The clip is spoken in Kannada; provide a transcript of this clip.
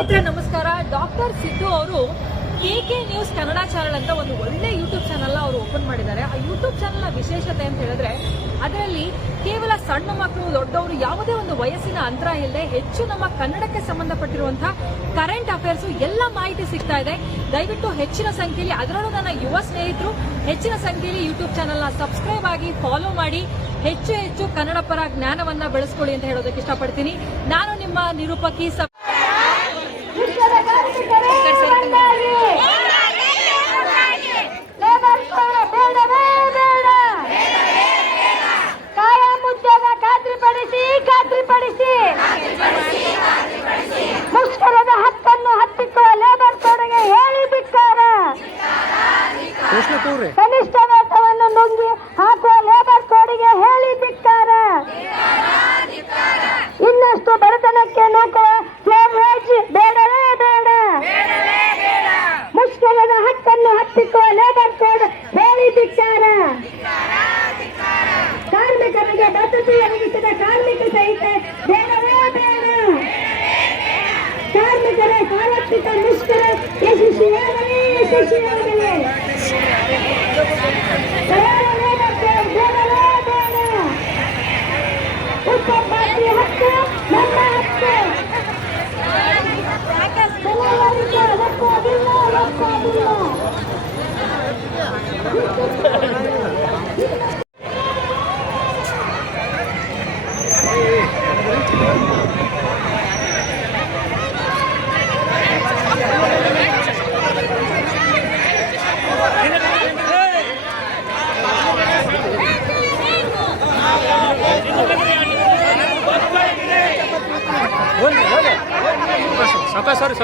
ನಮಸ್ಕಾರ. ಡಾಕ್ಟರ್ ಸಿದ್ದು ಅವರು KK ನ್ಯೂಸ್ ಕನ್ನಡ ಚಾನೆಲ್ ಅಂತ ಒಂದು ಒಳ್ಳೆ ಯೂಟ್ಯೂಬ್ ಚಾನೆಲ್ ಅವರು ಓಪನ್ ಮಾಡಿದ್ದಾರೆ. ಆ ಯೂಟ್ಯೂಬ್ ಚಾನೆಲ್ ವಿಶೇಷತೆ ಅಂತ ಹೇಳಿದ್ರೆ ಅದರಲ್ಲಿ ಕೇವಲ ಸಣ್ಣ ಮಕ್ಕಳು ದೊಡ್ಡವರು ಯಾವುದೇ ಒಂದು ವಯಸ್ಸಿನ ಅಂತರ ಇಲ್ಲದೆ ಹೆಚ್ಚು ನಮ್ಮ ಕನ್ನಡಕ್ಕೆ ಸಂಬಂಧಪಟ್ಟಿರುವಂತಹ ಕರೆಂಟ್ ಅಫೇರ್ಸ್ ಎಲ್ಲ ಮಾಹಿತಿ ಸಿಗ್ತಾ ಇದೆ. ದಯವಿಟ್ಟು ಹೆಚ್ಚಿನ ಸಂಖ್ಯೆಯಲ್ಲಿ, ಅದರಲ್ಲೂ ನನ್ನ ಯುವ ಸ್ನೇಹಿತರು ಹೆಚ್ಚಿನ ಸಂಖ್ಯೆಯಲ್ಲಿ ಯೂಟ್ಯೂಬ್ ಚಾನೆಲ್ ನ ಸಬ್ಸ್ಕ್ರೈಬ್ ಆಗಿ ಫಾಲೋ ಮಾಡಿ ಹೆಚ್ಚು ಕನ್ನಡ ಪರ ಜ್ಞಾನವನ್ನ ಬೆಳೆಸ್ಕೊಳ್ಳಿ ಅಂತ ಹೇಳೋದಕ್ಕೆ ಇಷ್ಟಪಡ್ತೀನಿ. ನಾನು ನಿಮ್ಮ ನಿರೂಪಕಿ ಮುಷ್ಕರದ ಹಕ್ಕನ್ನು ಹತ್ತಿಕ್ಕುವ ಲೇಬರ್ ಕೋಡ್ಗೆ ಹೇಳಿ ಧಿಕ್ಕಾರ. ಕನಿಷ್ಠ ವೇತನವನ್ನು ನುಂಗಿ ಹಾಕುವ ಲೇಬರ್ ಕೋಡ್ಗೆ ಹೇಳಿ ಧಿಕ್ಕಾರ. ಇನ್ನಷ್ಟು ಬಡತನಕ್ಕೆ ನೂಕುವ ಸ್ಲೇವ್ ವೇಜ್ ಬೇಡವೇ ಬೇಡ. ಮುಷ್ಕರದ ಹಕ್ಕನ್ನು ಹತ್ತಿಕ್ಕುವ ಲೇಬರ್ ಕೋಡ್ ಹೇಳಿ ಧಿಕ್ಕಾರ. ಕಾರ್ಮಿಕರಿಗೆ ಬದ್ಧತೆ ಒದಗಿಸಿದ ಕಾರ್ಮಿಕ ಸಂಹಿತೆ ಬೇಡವೇ ಬೇಡ. ಕಾರ್ಮಿಕರ ಸಾರ್ವತ್ರಿಕ ಮುಷ್ಕರ ಯಶಸ್ವಿಯಾಗಲಿ. ಬೇಡವೇ ಬೇಡ. ಉತ್ಪತ್ತಿ ಹಕ್ಕು ನಮ್ಮ ಹಕ್ಕು. ಕೆಲವರಿಗೆ ಒಪ್ಪೋದಿಲ್ಲ. ಸಾಕಾಸರಿ